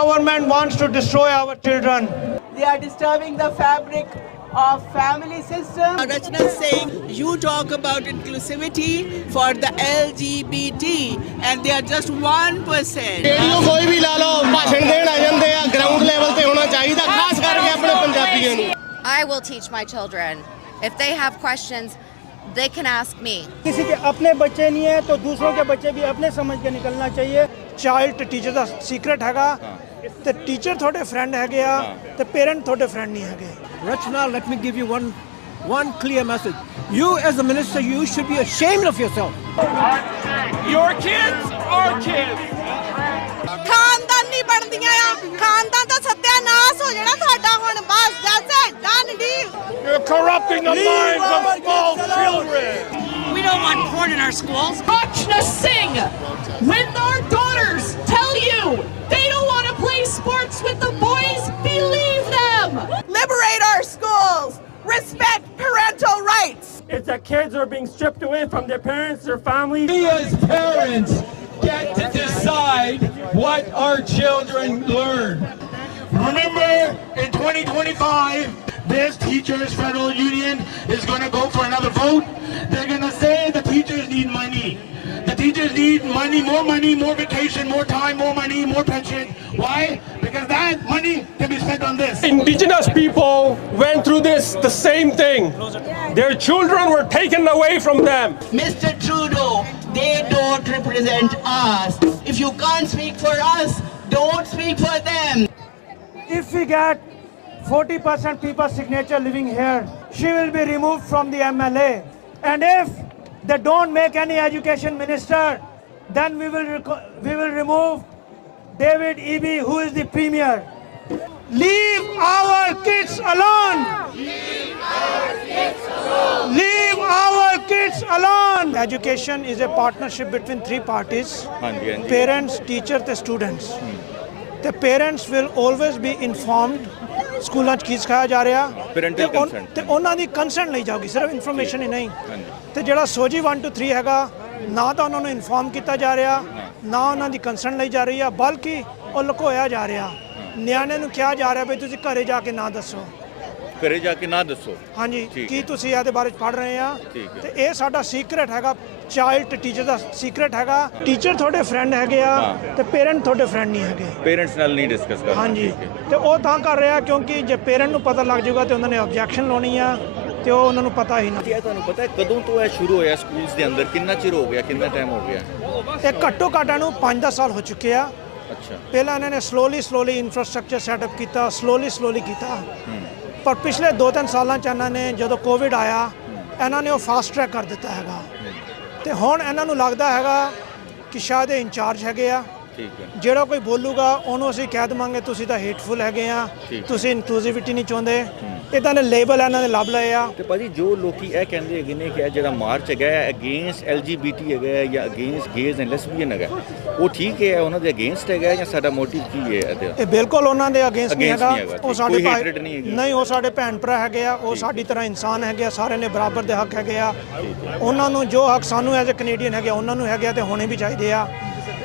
government wants to destroy our children. They are disturbing the fabric of family system. Rachna is saying you talk about inclusivity for the LGBT and they are just 1%. ਇਹਨੂੰ ਕੋਈ ਵੀ ਲਾ ਲਓ ਭਾਸ਼ਣ ਦੇਣ ਆ ਜਾਂਦੇ ਆ ground level ਤੇ ਹੋਣਾ ਚਾਹੀਦਾ ਖਾਸ ਕਰਕੇ ਆਪਣੇ ਪੰਜਾਬੀਆਂ ਨੂੰ I will teach my children. If they have questions, they can ask me. किसी के अपने बच्चे नहीं है तो दूसरों के बच्चे भी अपने समझ के निकलना चाहिए. चाइल्ड टीचर ਦਾ ਸੀਕ੍ਰੇਟ ਹੈਗਾ ਤੇ ਟੀਚਰ ਤੁਹਾਡੇ ਫਰੈਂਡ ਹੈਗੇ ਆ ਤੇ ਪੇਰੈਂਟ ਤੁਹਾਡੇ ਫਰੈਂਡ ਨਹੀਂ ਹੈਗੇ. Rachna, let me give you one clear message. You as a minister, you should be ashamed of yourself. Your kids are kids. ਖਾਨਦਾਨ ਨਹੀਂ ਬਣਦੀਆਂ ਆ ਖਾਨਦਾਨ ਦਾ ਸੱਤਿਆਨਾਸ਼ ਹੋ ਜਾਣਾ ਤੁਹਾਡਾ ਹੁਣ ਬਸ that's it done deal. You're corrupting the minds of small children. We don't want porn in our schools. Rachna Singh, when our daughters tell you they don't want to play sports with the boys, believe them. Liberate our schools. Respect parental rights. It's that kids are being stripped away from their parents, their family. We as parents get to decide what our children learn. Remember, in 2025, this teachers federal union is going to go for another vote. They're going to say the teachers need money. The teachers need money, more vacation, more time, more money, more pension. Why? Because that money can be spent on this. Indigenous people went through the same thing. Their children were taken away from them. Mr. Trudeau, they don't represent us. If you can't speak for us, don't speak for them. If we get 40% people's signature living here, she will be removed from the MLA. And if they don't make any education minister, then we will remove David Eby, who is the premier. Leave our kids alone. Leave our kids alone. Leave our kids alone. Education is a partnership between three parties: parents, teachers, and students. The parents will always be informed ਸਕੂਲਾਂ 'ਚ ਕੀ ਸਿਖਾਇਆ ਜਾ ਰਿਹਾ ਤੇ ਉਹਨਾਂ ਦੀ consent ਲਈ ਜਾਊਗੀ ਸਿਰਫ ਇਨਫੋਰਮੇਸ਼ਨ ਹੀ ਨਹੀਂ ਤੇ ਜਿਹੜਾ ਸੋਜੀ 1 2 3 ਹੈਗਾ ਨਾ ਤਾਂ ਉਹਨਾਂ ਨੂੰ ਇਨਫੋਰਮ ਕੀਤਾ ਜਾ ਰਿਹਾ ਨਾ ਉਹਨਾਂ ਦੀ ਕੰਸੈਂਟ ਲਈ ਜਾ ਰਹੀ ਆ ਬਲਕਿ ਉਹ ਲੁਕੋਇਆ ਜਾ ਰਿਹਾ ਨਿਆਣੇ ਨੂੰ ਕਿਹਾ ਜਾ ਰਿਹਾ ਵੀ ਤੁਸੀਂ ਘਰੇ ਜਾ ਕੇ ਨਾ ਦੱਸੋ ਹਾਂਜੀ ਕੀ ਤੁਸੀਂ ਇਹਦੇ ਬਾਰੇ ਪੜ੍ਹ ਰਹੇ ਆ ਤੇ ਇਹ ਸਾਡਾ ਸੀਕ੍ਰੇਟ ਹੈਗਾ ਚਾਈਲਡ ਟੀਚਰ ਦਾ ਸੀਕ੍ਰੇਟ ਹੈਗਾ ਟੀਚਰ ਤੁਹਾਡੇ ਫਰੈਂਡ ਹੈਗੇ ਆ ਤੇ ਪੇਰੈਂਟ ਤੁਹਾਡੇ ਫਰੈਂਡ ਨਹੀਂ ਹੈਗੇ ਪੇਰੈਂਟਸ ਨਾਲ ਨਹੀਂ ਡਿਸਕਸ ਕਰਨਾ ਹਾਂਜੀ ਤੇ ਉਹ ਤਾਂ ਕਰ ਰਿਹਾ ਕਿਉਂਕਿ ਜੇ ਪੇਰੈਂਟ ਨੂੰ ਪਤਾ ਲੱਗ ਜਾਊਗਾ ਤੇ ਉਹਨਾਂ ਨੇ ਆਬਜੈਕਸ਼ਨ ਲਾਉਣੀ ਆ ਤੇ ਉਹ ਉਹਨਾਂ ਨੂੰ ਪਤਾ ਹੀ ਨਾ ਇਹ ਤੁਹਾਨੂੰ ਪਤਾ ਹੈ ਕਦੋਂ ਤੋਂ ਇਹ ਸ਼ੁਰੂ ਹੋਇਆ ਸਕੂਲਸ ਦੇ ਅੰਦਰ ਕਿੰਨਾ ਚਿਰ ਹੋ ਗਿਆ ਕਿੰਨਾ ਟਾਈਮ ਹੋ ਗਿਆ ਇਹ ਘੱਟੋ ਘੱਟ ਨੂੰ 5-10 ਸਾਲ ਹੋ ਚੁੱਕੇ ਆ ਅੱਛਾ ਪਹਿਲਾਂ ਇਹਨਾਂ ਨੇ ਸਲੋਲੀ ਇਨਫਰਾਸਟ੍ਰਕਚਰ ਸੈਟਅਪ ਕੀਤਾ ਸਲੋਲੀ ਕੀਤਾ ਪਰ ਪਿਛਲੇ 2-3 ਸਾਲਾਂ 'ਚ ਇਹਨਾਂ ਨੇ ਜਦੋਂ ਕੋਵਿਡ ਆਇਆ ਇਹਨਾਂ ਨੇ ਉਹ ਫਾਸਟ ਟਰੈਕ ਕਰ ਦਿੱਤਾ ਹੈਗਾ ਤੇ ਹੁਣ ਇਹਨਾਂ ਨੂੰ ਲੱਗਦਾ ਹੈਗਾ ਕਿ ਸ਼ਾਇਦ ਇਹ ਇੰਚਾਰਜ ਹੈਗੇ ਆ ਜਿਹੜਾ ਕੋਈ ਬੋਲੂਗਾ ਉਹਨੂੰ ਅਸੀਂ ਕਹਿ ਦੇਵਾਂਗੇ ਤੁਸੀਂ ਤਾਂ ਹੇਟਫੁਲ ਹੈਗੇ ਆ ਤੁਸੀਂ ਇਨਕਲੂਸਿਵਿਟੀ ਨਹੀਂ ਚਾਹੁੰਦੇ ਇਦਾਂ ਦੇ ਲੇਬਲ ਇਹਨਾਂ ਨੇ ਲੱਭ ਲਏ ਆ ਤੇ ਭਾਜੀ ਜੋ ਲੋਕੀ ਇਹ ਕਹਿੰਦੇ ਹੈਗੇ ਨੇ ਕਿ ਇਹ ਜਿਹੜਾ ਮਾਰਚ ਹੈਗਾ ਅਗੇਂਸਟ LGBT ਹੈਗਾ ਜਾਂ ਅਗੇਂਸਟ ਗੇਜ਼ ਐਂਡ ਲੈਸਬੀਅਨ ਹੈਗਾ ਉਹ ਠੀਕ ਹੈ ਉਹਨਾਂ ਦੇ ਅਗੇਂਸਟ ਹੈਗਾ ਜਾਂ ਸਾਡਾ ਮੋਟਿਵ ਕੀ ਹੈ ਇਹਦਾ ਇਹ ਬਿਲਕੁਲ ਉਹਨਾਂ ਦੇ ਅਗੇਂਸਟ ਨਹੀਂ ਹੈਗਾ ਉਹ ਸਾਡੇ ਨਹੀਂ ਉਹ ਸਾਡੇ ਭੈਣ ਭਰਾ ਹੈਗੇ ਆ ਉਹ ਸਾਡੀ ਤਰ੍ਹਾਂ ਇਨਸਾਨ ਹੈਗੇ ਆ ਸਾਰਿਆਂ ਨੇ ਬਰਾਬਰ ਦੇ ਹੱਕ ਹੈਗੇ ਆ ਉਹਨਾਂ ਨੂੰ ਜੋ ਹੱਕ ਸਾਨੂੰ ਐਜ਼ ਅ ਕੈਨੇਡੀਅਨ ਹੈਗੇ ਉਹਨਾਂ ਨੂੰ ਹੈਗੇ ਆ ਤੇ ਹੋਣੇ ਵੀ ਚਾਹੀਦੇ ਆ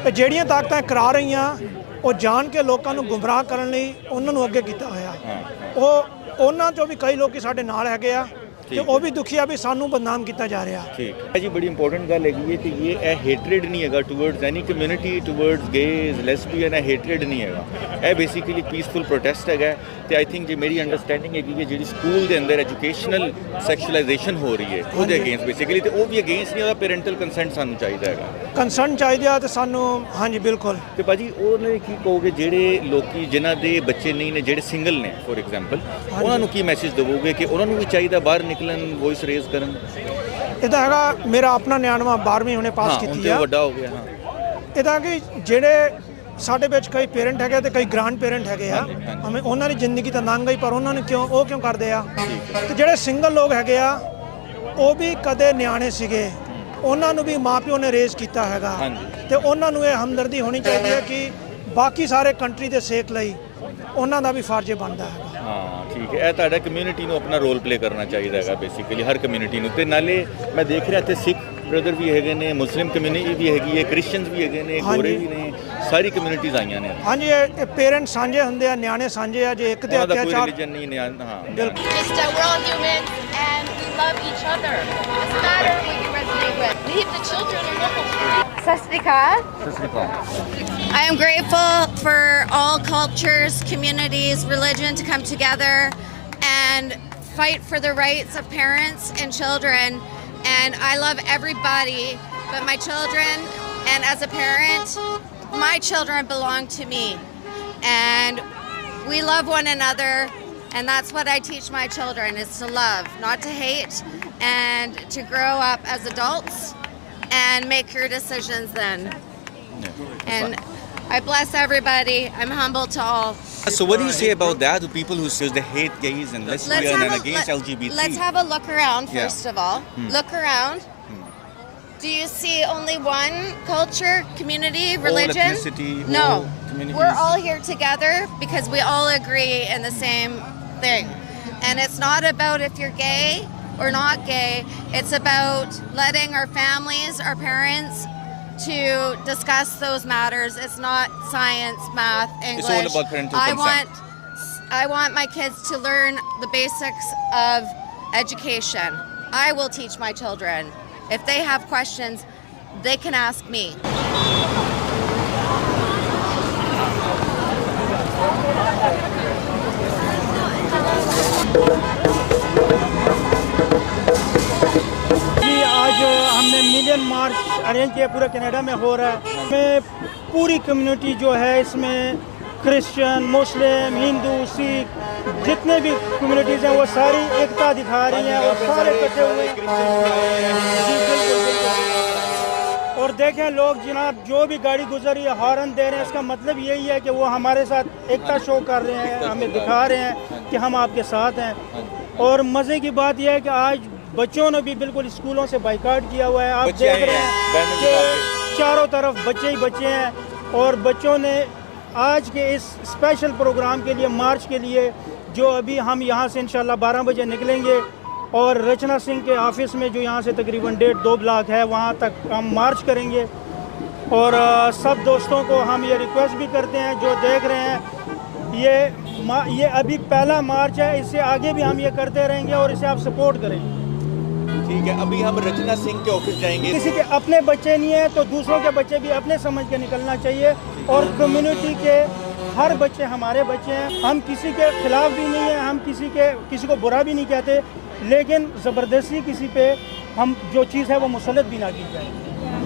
ਤੇ ਜਿਹੜੀਆਂ ਤਾਕਤਾਂ ਕਰਾ ਰਹੀਆਂ ਉਹ ਜਾਣ ਕੇ ਲੋਕਾਂ ਨੂੰ ਗੁੰਮਰਾਹ ਕਰਨ ਲਈ ਉਹਨਾਂ ਨੂੰ ਅੱਗੇ ਕੀਤਾ ਹੋਇਆ ਉਹਨਾਂ 'ਚੋਂ ਵੀ ਕਈ ਲੋਕੀ ਸਾਡੇ ਨਾਲ ਹੈਗੇ ਆ ਤੇ ਉਹ ਵੀ ਦੁਖੀ ਆ ਵੀ ਸਾਨੂੰ ਬਦਨਾਮ ਕੀਤਾ ਜਾ ਰਿਹਾ ਠੀਕ ਹੈ ਜੀ ਬੜੀ ਇੰਪੋਰਟੈਂਟ ਗੱਲ ਹੈਗੀ ਹੈ ਕਿ ਇਹ ਹੇਟਰੇਡ ਨਹੀਂ ਹੈਗਾ ਟੁਵਰਡਸ ਐਨੀ ਕਮਿਊਨਿਟੀ ਟੁਵਰਡਸ ਗੇਜ਼ ਲੈਸਬੀਅਨ ਇਹ ਹੇਟਰੇਡ ਨਹੀਂ ਹੈਗਾ ਇਹ ਬੇਸਿਕਲੀ ਪੀਸਫੁਲ ਪ੍ਰੋਟੈਸਟ ਹੈਗਾ ਤੇ ਆਈ ਥਿੰਕ ਜੇ ਮੇਰੀ ਅੰਡਰਸਟੈਂਡਿੰਗ ਹੈਗੀ ਕਿ ਜਿਹੜੀ ਸਕੂਲ ਦੇ ਅੰਦਰ ਐਜੂਕੇਸ਼ਨਲ ਸੈਕਸ਼ੂਅਲਾਈਜੇਸ਼ਨ ਹੋ ਰਹੀ ਹੈ ਉਹਦੇ ਅਗੇਂਸਟ ਬੇਸਿਕਲੀ ਤੇ ਉਹ ਵੀ ਅਗੇਂਸਟ ਨਹੀਂ ਉਹਦਾ ਪੈਰੈਂਟਲ ਕੰਸੈਂਟ ਸਾਨੂੰ ਚਾਹੀਦਾ ਹੈਗਾ ਕੰਸੈਂਟ ਚਾਹੀਦਾ ਤੇ ਸਾਨੂੰ ਹਾਂਜੀ ਬਿਲਕੁਲ ਤੇ ਭਾਜੀ ਉਹਨੇ ਕੀ ਕਹੋਗੇ ਜਿਹੜੇ ਲੋਕੀ ਜਿਨ੍ਹਾਂ ਦੇ ਬੱਚੇ ਨਹੀਂ ਨੇ ਜਿਹੜੇ ਸਿੰਗਲ ਨੇ ਫੋਰ ਐਗਜ਼ਾਮਪਲ ਉਹਨਾਂ ਨੂੰ ਕੀ ਮੈਸੇਜ ਦੇਵੋਗੇ ਕਿ ਉਹਨਾਂ ਨੂੰ ਵੀ ਚਾਹੀਦਾ ਬਾਹਰ ਨਿਕਲਣ ਵੌਇਸ ਰੇਜ਼ ਕਰਨ ਇਹਦਾ ਹੈਗਾ ਮੇਰਾ ਆਪਣਾ 12ਵੀਂ ਹੁਣੇ ਪਾਸ ਕੀਤੀ ਆ ਵੱਡਾ ਹੋ ਗਿਆ ਹਾਂ ਇਹਦਾ ਕਿ ਜਿਹੜੇ ਸਾਡੇ ਵਿੱਚ ਕਈ ਪੇਰੈਂਟ ਹੈਗੇ ਤੇ ਕਈ ਗ੍ਰਾਂਡ ਪੇਰੈਂਟ ਹੈਗੇ ਆ ਉਹਨਾਂ ਦੀ ਜ਼ਿੰਦਗੀ ਤਾਂ ਲੰਘ ਗਈ ਪਰ ਉਹਨਾਂ ਨੂੰ ਕਿਉਂ ਕਰਦੇ ਆ ਤੇ ਜਿਹੜੇ ਸਿੰਗਲ ਲੋਕ ਹੈਗੇ ਆ ਉਹ ਵੀ ਕਦੇ ਨਿਆਣੇ ਸੀਗੇ ਉਹਨਾਂ ਨੂੰ ਵੀ ਮਾਪਿਓ ਨੇ ਰੇਜ਼ ਕੀਤਾ ਹੈਗਾ ਤੇ ਉਹਨਾਂ ਨੂੰ ਇਹ ਹਮਦਰਦੀ ਹੋਣੀ ਚਾਹੀਦੀ ਹੈ ਕਿ ਬਾਕੀ ਸਾਰੇ ਕੰਟਰੀ ਦੇ ਸੇਕ ਲਈ ਉਹਨਾਂ ਦਾ ਵੀ ਫਰਜ਼ ਬਣਦਾ ਹੈਗਾ ਹਾਂ ਠੀਕ ਹੈ ਇਹ ਤੁਹਾਡਾ ਕਮਿਊਨਿਟੀ ਨੂੰ ਆਪਣਾ ਰੋਲ ਪਲੇ ਕਰਨਾ ਚਾਹੀਦਾ ਹੈਗਾ ਬੇਸਿਕਲੀ ਹਰ ਕਮਿਊਨਿਟੀ ਨੂੰ ਤੇ ਨਾਲੇ ਮੈਂ ਦੇਖ ਰਿਹਾ ਇੱਥੇ ਸਿੱਖ ਬ੍ਰਦਰ ਵੀ ਹੈਗੇ ਨੇ ਮੁਸਲਿਮ ਕਮਿਊਨਿਟੀ ਵੀ ਹੈਗੀ ਹੈ ਕ੍ਰਿਸਚੀਅਨਸ ਵੀ ਹੈਗੇ ਨੇ ਗੋਰੇ ਵੀ ਨੇ ਸਾਰੀ ਕਮਿਊਨਿਟੀਜ਼ ਆਈਆਂ ਨੇ हाँ जी, पेरेंट्स सांझे होंगे, न्याणे सांझे है जो एक ते ਉਹਨਾਂ ਦਾ ਕੋਈ अत्याचार ਰਿਲੀਜਨ ਨਹੀਂ ਨੇ ਹਾਂ Just we're all humans and we love each other. Doesn't matter what you resonate with. Leave the children alone. Sasrika. I am grateful for all cultures, communities, religion to come together and fight for the rights of parents and children. And I love everybody but my children. And as a parent, my children belong to me. And we love one another. And that's what I teach my children, is to love, not to hate, and to grow up as adults and make your decisions then. And I bless everybody. I'm humble to all. So what do you say about that, to people who say they hate gays and lesbian and against LGBT? Let's have a look around first of all. Look around. Do you see only one culture, community, religion? All ethnicity, no. all communities. We're all here together because we all agree in the same thing. And it's not about if you're gay or not gay. It's about letting our families, our parents, to discuss those matters. It's not science, math, English. It's all about parental consent. I want my kids to learn the basics of education. I will teach my children. If they have questions, they can ask me. आज हमने million मार्च arrange किया, पूरा Canada में हो रहा है। इसमें पूरी कम्युनिटी जो है, इसमें क्रिश्चियन, मुस्लिम, हिंदू, सिख, जितने भी कम्युनिटीज़ हैं वो सारी एकता दिखा रही हैं और सारे इकट्ठे हुए। और देखें लोग जनाब, जो भी गाड़ी गुजर रही है हॉर्न दे रहे हैं, इसका मतलब यही है कि वो हमारे साथ एकता शो कर रहे हैं, हमें दिखा रहे हैं कि हम आपके साथ हैं। और मज़े की बात यह है कि आज बच्चों ने भी बिल्कुल स्कूलों से बाइकाट किया हुआ है। आप देख रहे हैं कि चारों तरफ बच्चे ही बच्चे हैं। और बच्चों ने आज के इस स्पेशल प्रोग्राम के लिए, मार्च के लिए, जो अभी हम यहाँ से इंशाल्लाह 12 बजे निकलेंगे और रचना सिंह के ऑफिस में जो यहाँ से तकरीबन 1.5-2 ब्लॉक है, वहाँ तक हम मार्च करेंगे। और सब दोस्तों को हम ये रिक्वेस्ट भी करते हैं जो देख रहे हैं, ये अभी पहला मार्च है, इससे आगे भी हम ये करते रहेंगे और इसे आप सपोर्ट करें। ठीक है, अभी हम रचना सिंह के ऑफिस जाएंगे। किसी के अपने बच्चे नहीं है तो दूसरों के बच्चे भी अपने समझ के निकलना चाहिए। और कम्युनिटी के हर बच्चे हमारे बच्चे हैं, हम किसी के खिलाफ भी नहीं हैं, हम किसी को बुरा भी नहीं कहते, लेकिन ज़बरदस्ती किसी पे हम जो चीज़ है वो मुसलत भी ना की जाए।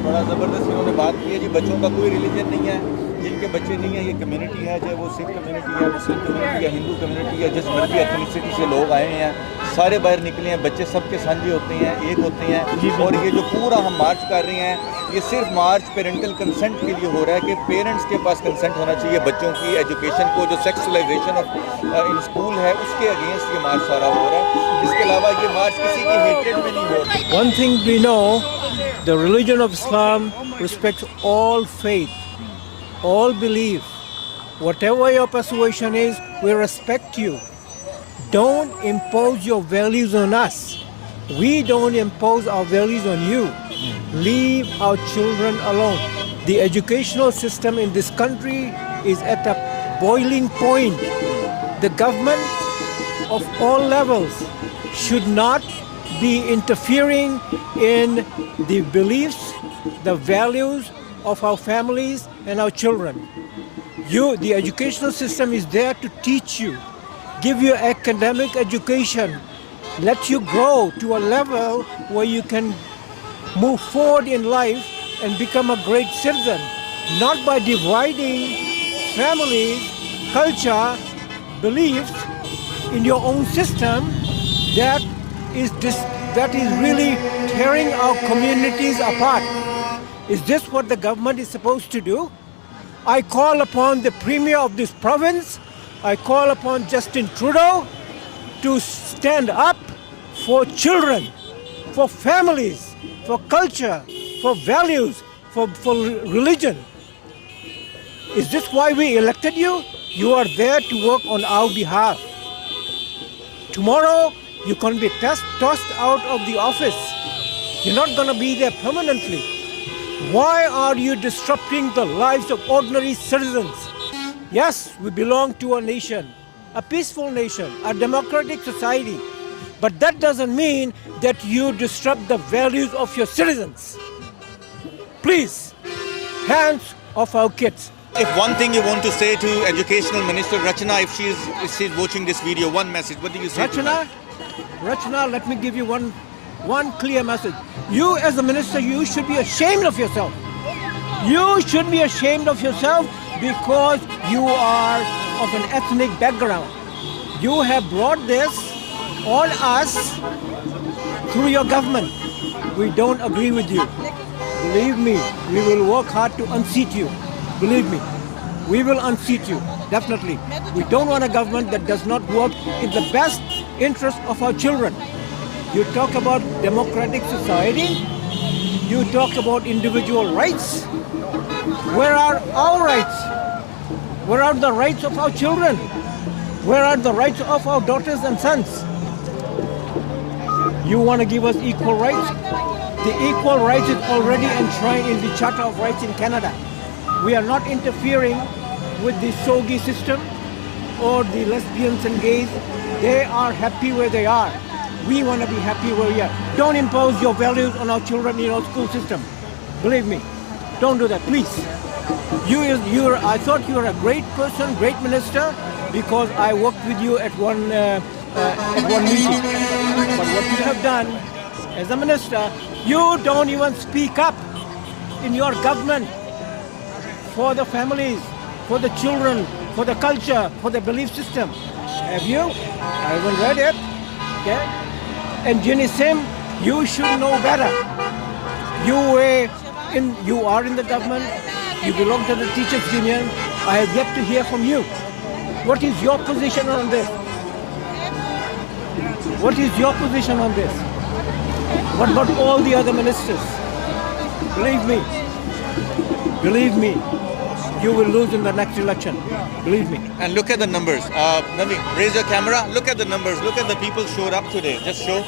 बड़ा ज़बरदस्ती उन्होंने बात की है जी, बच्चों का कोई रिलीजन नहीं है, जिनके बच्चे नहीं है, ये कम्युनिटी है, चाहे वो सिख कम्युनिटी है, मुस्लिम कम्युनिटी है, हिंदू कम्युनिटी है, जिस मर्जी एथनिसिटी से लोग आए हैं, सारे बाहर निकले हैं, बच्चे सबके साझे होते हैं, एक होते हैं। और ये जो पूरा हम मार्च कर रहे हैं, ये सिर्फ मार्च पेरेंटल कंसेंट के लिए हो रहा है कि पेरेंट्स के पास कंसेंट होना चाहिए बच्चों की एजुकेशन को, जो सेक्सुअलाइजेशन ऑफ इन स्कूल है उसके अगेंस्ट ये मार्च सारा हो रहा है। इसके अलावा ये मार्च किसी की हेट्रेड में नहीं हो रहा। One thing we know, the religion of Islam respects all faith, all belief. Whatever your persuasion is, we respect you. Don't impose your values on us. We don't impose our values on you. Leave our children alone. The educational system in this country is at a boiling point. The government of all levels should not be interfering in the beliefs, the values of our families and our children. The educational system is there to teach you, give you academic education, let you grow to a level where you can move forward in life and become a great citizen, not by dividing families, culture, beliefs in your own system. That is really tearing our communities apart. Is this what the government is supposed to do? I call upon the Premier of this province, I call upon Justin Trudeau to stand up for children, for families, for culture, for values, for religion. Is this why we elected you? You are there to work on our behalf. Tomorrow, you can be tossed out of the office. You're not going to be there permanently. Why are you disrupting the lives of ordinary citizens? Yes, we belong to a nation, a peaceful nation, a democratic society. But that doesn't mean that you disrupt the values of your citizens. Please, hands off our kids. If one thing you want to say to Educational Minister Rachana, if she's watching this video, one message, what do you say? Rachana, let me give you one clear message. You as a minister, you should be ashamed of yourself. You should be ashamed of yourself because you are of an ethnic background. You have brought this on us through your government. We don't agree with you. Believe me, we will work hard to unseat you. Believe me, we will unseat you, definitely. We don't want a government that does not work in the best interest of our children. You talk about democratic society, you talk about individual rights. Where are our rights? Where are the rights of our children? Where are the rights of our daughters and sons? You want to give us equal rights? The equal rights is already enshrined in the Charter of Rights in Canada. We are not interfering with the SOGI system or the lesbians and gays. They are happy where they are. We want to be happy where we are. Don't impose your values on our children in our school system. Believe me, don't do that, please. I thought you were a great person, great minister, because I worked with you at one meeting. But what you have done as a minister, you don't even speak up in your government for the families, for the children, for the culture, for the belief system. Have you? I haven't read it. Okay? And Jenny Sim, you should know better. You are in the government. You belong to the teachers' union. I have yet to hear from you. What is your position on this? What is your position on this? What about all the other ministers? Believe me, you will lose in the next election. Believe me. And look at the numbers. Naveen, raise your camera. Look at the numbers. Look at the people showed up today. Just turn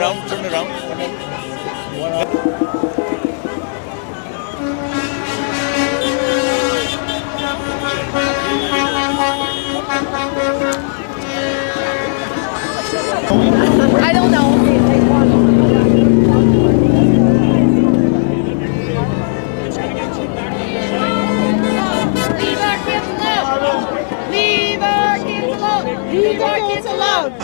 around. I don't know. Leave our kids alone. Leave our kids alone.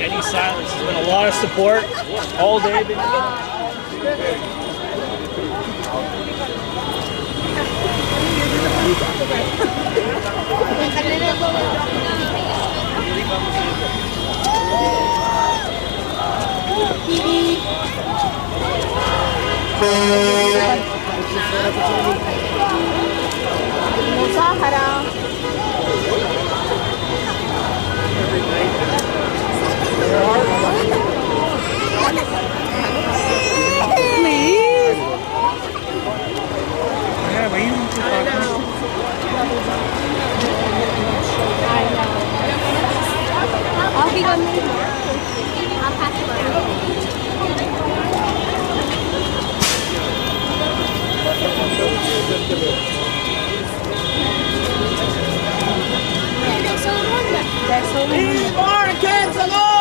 Any silence. There's been a lot of support all day. Leave our kids alone!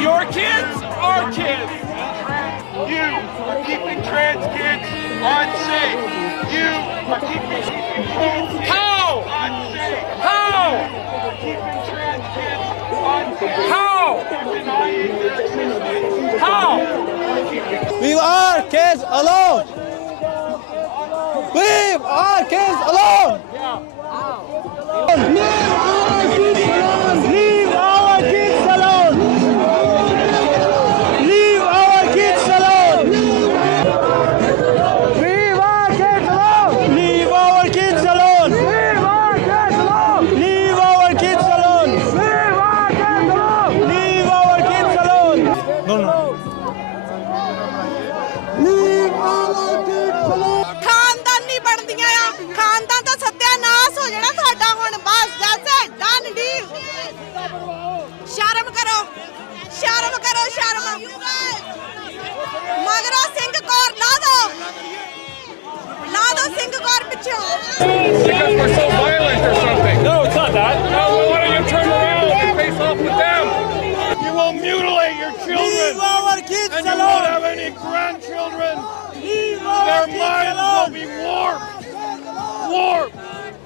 Your kids are kids. You are keeping trans kids unsafe. You are keeping trans kids unsafe. How? Keeping trans kids unsafe. How? How? Leave our kids alone! Leave our kids alone! Leave our kids alone! Leave our kids alone! Leave our kids alone! Leave our kids alone! Leave our kids alone! Leave our kids alone! Leave our kids alone! Leave our kids alone! Leave our kids alone! No, no. Leave our kids alone! ਖਾਨਦਾਨ ਨਹੀਂ ਬਣਦੀਆਂ ਆ ਖਾਨਦਾਨ ਦਾ ਸੱਤਿਆਨਾਸ਼ ਹੋ ਜਾਣਾ ਤੁਹਾਡਾ ਹੁਣ ਬਸ ਜੈਸੇ ਡਨ ਡੀਲ ਸ਼ਰਮ ਕਰੋ ਸ਼ਰਮ ਕਰੋ ਸ਼ਰਮ ਮਗਰੋਂ ਸਿੰਘ ਕੌਰ ਲਾ ਦੋ ਸਿੰਘ ਕੌਰ ਪਿੱਛੋਂ Because we're so violent or something. No, it's not that. No, why don't you turn around and face off with them? You will mutilate your children. Leave our kids and you alone. won't have any grandchildren. Leave our Their kids minds alone. will be warped. Warped.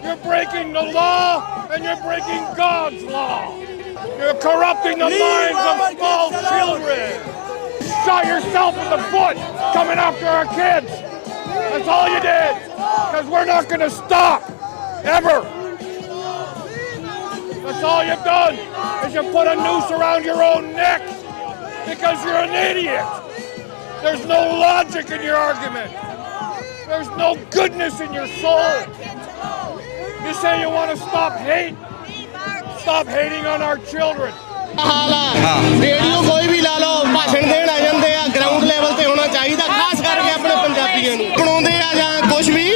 You're breaking the law and you're breaking God's law. You're corrupting the minds of small children. Shot yourself in the foot coming after our kids. That's all you did. Because we're not going to stop. Ever. That's all you've done is you put a noose around your own neck because you're an idiot. There's no logic in your argument. There's no goodness in your soul. You say you want to stop hate. Stop hating on our children. Radio ਕੋਈ ਵੀ ਲਾ ਲਓ ਭਾਸ਼ਣ ਦੇਣ ਆ ਜਾਂਦੇ ਆ ground level ਤੇ ਹੋਣਾ ਚਾਹੀਦਾ ਖਾਸ ਕਰਕੇ ਆਪਣੇ ਪੰਜਾਬੀਆਂ ਨੂੰ ਬਣਾਉਂਦੇ ਆ ਜਾਂ ਕੁਝ ਵੀ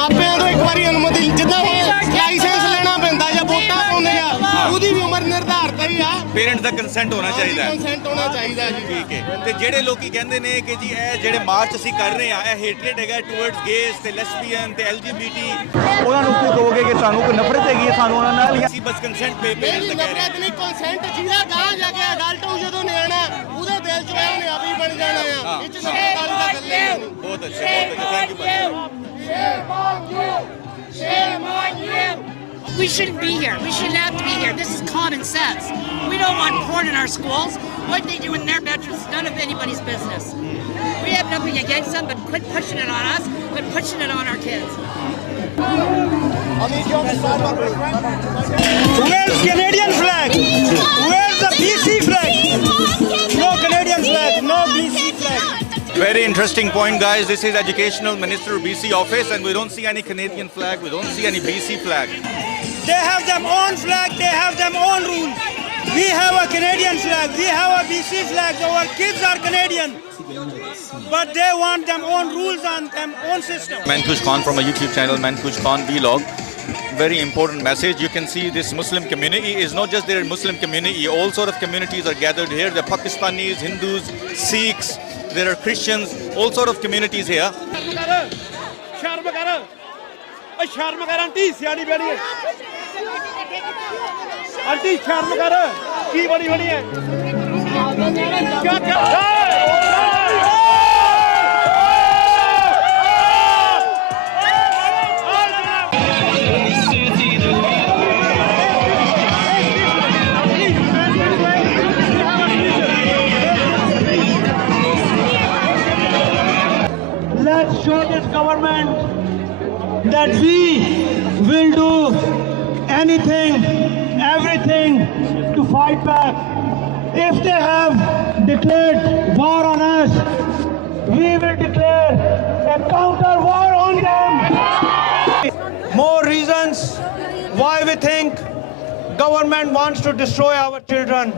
ਮਾਪਿਆਂ ਤੋਂ ਇੱਕ ਵਾਰੀ ਅਨੁਮਤੀ ਜਿੱਦਾਂ ਹੁਣ ਲਾਇਸੈਂਸ ਲੈਣਾ ਪੈਂਦਾ ਜਾਂ ਵੋਟਾਂ ਪਾਉਂਦੇ ਆ ਉਹਦੀ ਵੀ ਉਮਰ ਨਿਰਧਾਰਤ ਹੀ ਆ ਪੇਰੈਂਟਸ ਦਾ ਕੰਸੈਂਟ ਹੋਣਾ ਚਾਹੀਦਾ ਹੈ ਕੰਸੈਂਟ ਹੋਣਾ ਚਾਹੀਦਾ ਜੀ ਠੀਕ ਹੈ ਤੇ ਜਿਹੜੇ ਲੋਕੀ ਕਹਿੰਦੇ ਨੇ ਕਿ ਜੀ ਇਹ ਜਿਹੜੇ ਮਾਰਚ ਅਸੀਂ ਕਰ ਰਹੇ ਆ ਇਹ ਹੇਟਰੇਡ ਹੈਗਾ ਟੁਵਰਡਸ ਗੇਜ਼ ਤੇ ਲੈਸਬੀਅਨ ਤੇ ਐਲਜੀਬੀਟੀ ਉਹਨਾਂ ਨੂੰ ਕੀ ਕਹੋਗੇ ਕਿ ਸਾਨੂੰ ਕੋਈ ਨਫ਼ਰਤ ਹੈਗੀ ਹੈ ਸਾਨੂੰ ਉਹਨਾਂ ਨਾਲ ਅਸੀਂ ਬਸ ਕੰਸੈਂਟ ਪੇਰੈਂਟਸ ਦਾ ਕਹਿ ਰਹੇ ਨਫ਼ਰਤ ਨਹੀਂ ਕੰਸੈਂਟ ਜਿਹਦਾ ਗਾਂ ਜਾ ਕੇ ਅਡਲਟ ਹੋ ਜਦੋਂ ਨਿਆਣਾ ਉਹਦੇ ਦਿਲ 'ਚ ਉਹਨੇ ਆਪ ਹੀ ਬਣ ਜਾਣਾ ਆ ਇਹ 'ਚ ਨਫ਼ਰਤ ਵਾਲੀ ਤਾਂ ਗੱਲ ਨਹੀਂ ਬਹੁਤ ਅੱਛਾ thank you Shame on you! Shame on you! We shouldn't be here. We shouldn't have to be here. This is common sense. We don't want porn in our schools. What they do in their bedrooms is none of anybody's business. We have nothing against them, but quit pushing it on us, quit pushing it on our kids. Where's Canadian flag? Where's the BC flag? No Canadian flag, no BC flag. Very interesting point, guys. This is Educational Minister BC office, and we don't see any Canadian flag. We don't see any BC flag. They have their own flag, they have their own rules. We have a Canadian flag, we have a BC flag, our kids are Canadian. But they want their own rules and their own system. Manqoosh Khan from a YouTube channel, Manqoosh Khan Vlog. Very important message. You can see this Muslim community is not just their Muslim community. All sort of communities are gathered here. The Pakistanis, Hindus, Sikhs, there are Christians, all sort of communities here. Aunty शर्म कर की बड़ी बड़ी है क्या क्या Let's show this government that we will do anything, everything to fight back. If they have declared war on us, we will declare a counter war on them. More reasons why we think government wants to destroy our children.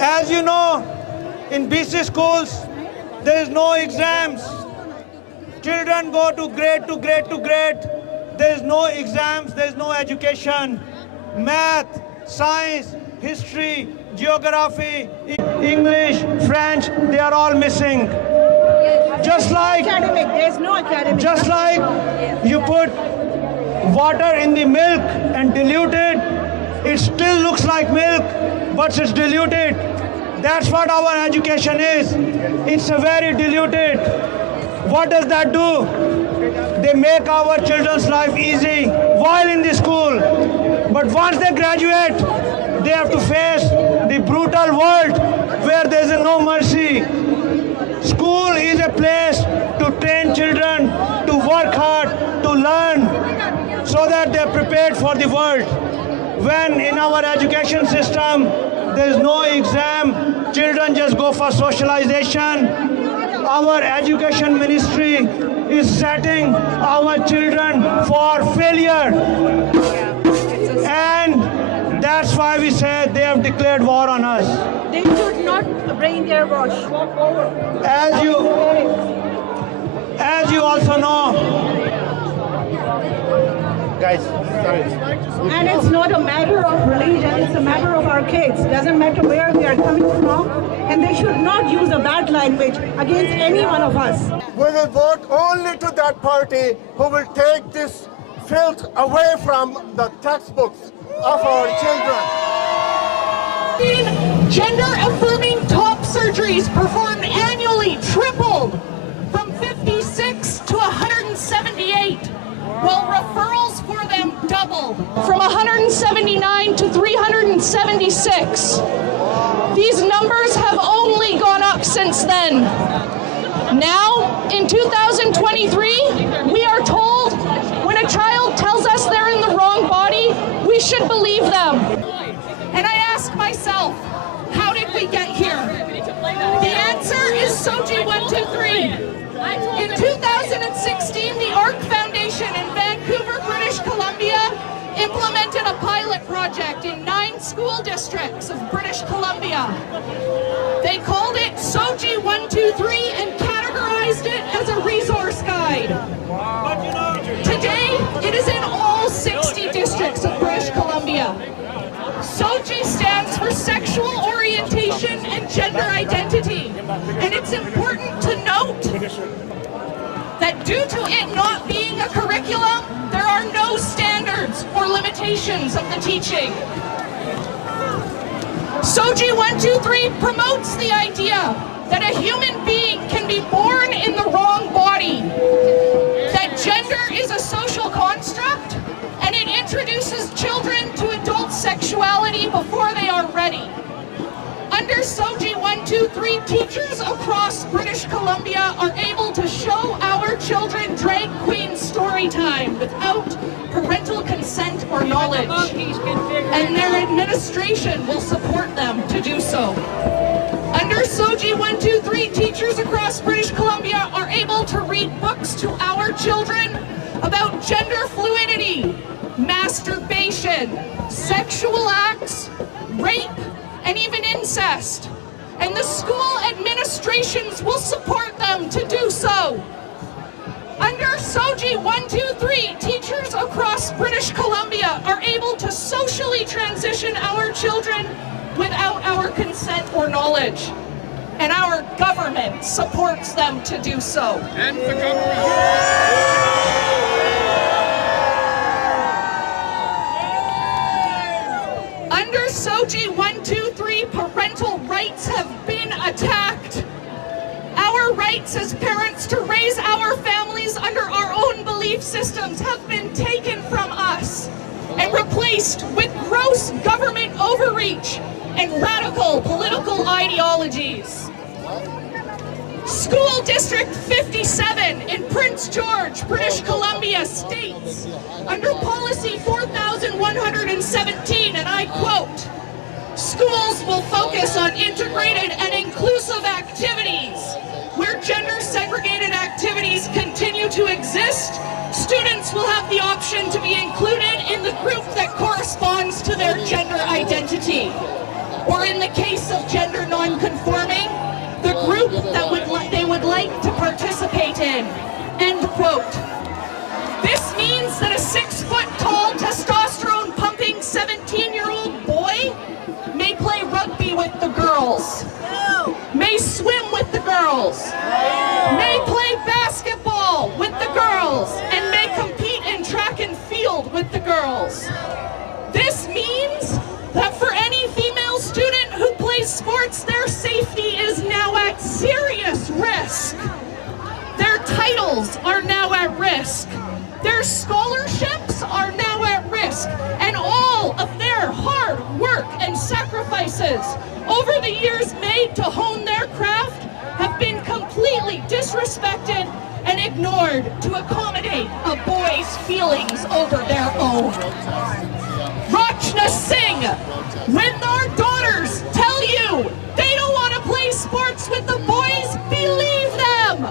As you know, in BC schools, there is no exams. Children go to grade to grade to grade. There is no exams, there is no education. Math, science, history, geography, English, French, they are all missing. Just like there's no academic. Just like you put water in the milk and dilute it, it still looks like milk, but it's diluted. That's what our education is. It's a very diluted. What does that do? They make our children's life easy while in the school. But once they graduate, they have to face the brutal world where there is no mercy. School is a place to train children, to work hard, to learn, so that they are prepared for the world. When in our education system, there is no exam, children just go for socialization. Our education ministry is setting our children for failure. And that's why we say they have declared war on us. They should not bring their wash. As you also know, guys, sorry. And it's not a matter of religion, it's a matter of our kids. Doesn't matter where they are coming from, and they should not use a bad language against any one of us. We will vote only to that party who will take this filth away from the textbooks of our children. Gender-affirming top surgeries performed annually tripled from 56 to 178, while referrals for them doubled from 179 to 376. These numbers have only gone up since then. Now, in 2023, we are told when a child tells us they're in the wrong body, we should believe them. And I ask myself, how did we get here? The answer is SOGI 123. In 2016, the ARC Foundation in Vancouver, British Columbia, implemented a pilot project in 9 school districts of British Columbia. They called it SOGI 123 and categorized it as a resource guide. Today, it is in all 60 districts of British Columbia. SOGI stands for Sexual Orientation and Gender Identity, and it's important to note that due to it not being a curriculum, there are no standards or limitations of the teaching. SOGI 123 promotes the idea that a human being can be born in the wrong body, that gender is a social construct, and it introduces SOGI 123, teachers across British Columbia are able to show our children drag queen story time without parental consent or knowledge, and their administration will support them to do so. Under SOGI 123, teachers across British Columbia are able to read books to our children about gender fluidity, masturbation, sexual acts, rape, and even incest. And the school administrations will support them to do so. Under SOGI 123, teachers across British Columbia are able to socially transition our children without our consent or knowledge. And our government supports them to do so. And the government. Under SOGI 123, parental rights have been attacked. Our rights as parents to raise our families under our own belief systems have been taken from us and replaced with gross government overreach and radical political ideologies. School District 57 in Prince George, British Columbia states, under policy 4117, and I quote, "Schools will focus on integrated and inclusive activities. Where gender-segregated activities continue to exist, students will have the option to be included in the group that corresponds to their gender identity. Or in the case of gender non-conforming, the group that they would like to participate in." End quote. This means that a 6-foot-tall, testosterone-pumping 17-year-old boy may play rugby with the girls, may swim with the girls, may play basketball with the girls, and may compete in track and field with the girls. This means that for any female student who plays sports, their safety is now at serious risk. Their titles are now at risk. Their scholarships are now at risk. And all of their hard work and sacrifices over the years made to hone their craft have been completely disrespected and ignored to accommodate a boy's feelings over their own. Rachna Singh, when our daughters tell you they don't want to play sports with the boys, believe them!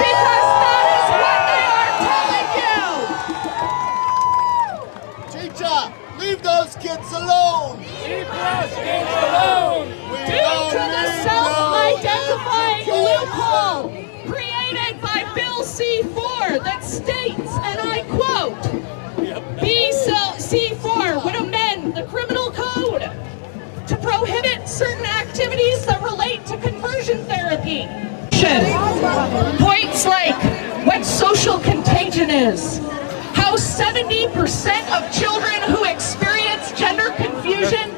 Because that is what they are telling you! Teacher, leave those kids alone! Leave those kids alone! Due to the self-identifying loophole created by Bill C-4 that states, and I quote, C-4 would amend the criminal code to prohibit certain activities that relate to conversion therapy. Points like what social contagion is, how 70% of children who experience gender confusion